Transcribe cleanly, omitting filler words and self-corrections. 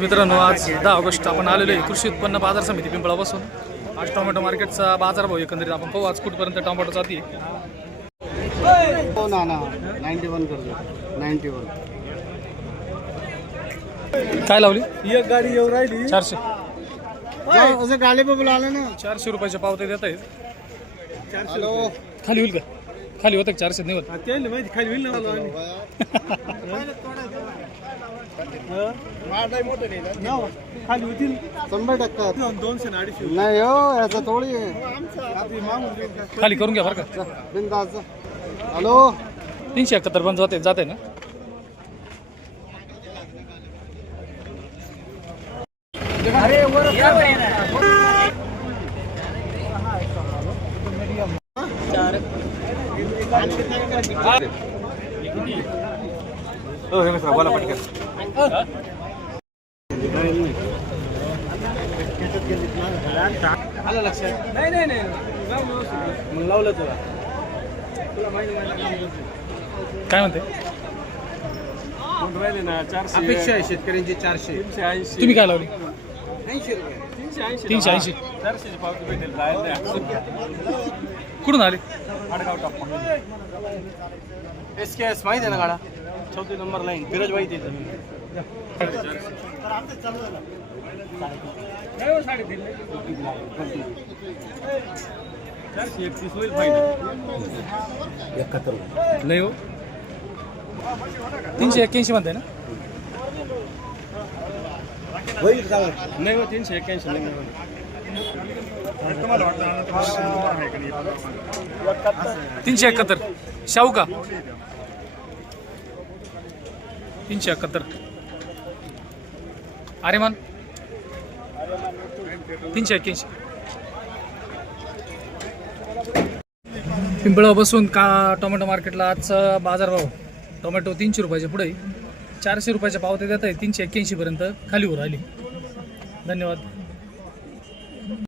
मित्रांनो, आज 10 ऑगस्ट आपण आलेलो आहे कृषी उत्पन्न बाजार समिती पिंपळापासून. आज टोमॅटो मार्केटचा बाजारभाव एकंदरीत आपण पाहू आज कुठपर्यंत टोमॅटो जाते. हो ना 91 कर दो 91. काय लावली? एक गाडी येऊ राहिली 400. असं गाडी बघू आलं ना 400 रुपयाचे पावते देत आहेत. 400. खाली होईल का? खाली होतं 400 नाही होत. माहिती खाली होईल ना खाली होतील 100%. 200 नाही हो याचा थोडी खाली करून घ्या बरं का. बिंदास. हॅलो 371 बंद जाते ना. बोला पटकन. आलं लक्षात. नाही मग लावलं तुला काय म्हणते? अपेक्षा आहे शेतकऱ्यांची 400. तुम्ही काय लावली? 80 380. कुठून आले? SKS माहिती आहे ना गाडा 34 नंबर लाईन फिरोज भाई तिथे. नाही हो 381 म्हणते ना. नाही हो 381 नाही. 371 शाहू का? 371 अरे मान 381. पिंपळापासून का टोमॅटो मार्केटला आजचा बाजारभाव टोमॅटो 300 रुपयाच्या पुढे 400 रुपयाच्या पावत्या देत आहे. 381 पर्यंत खाली वर आली. धन्यवाद.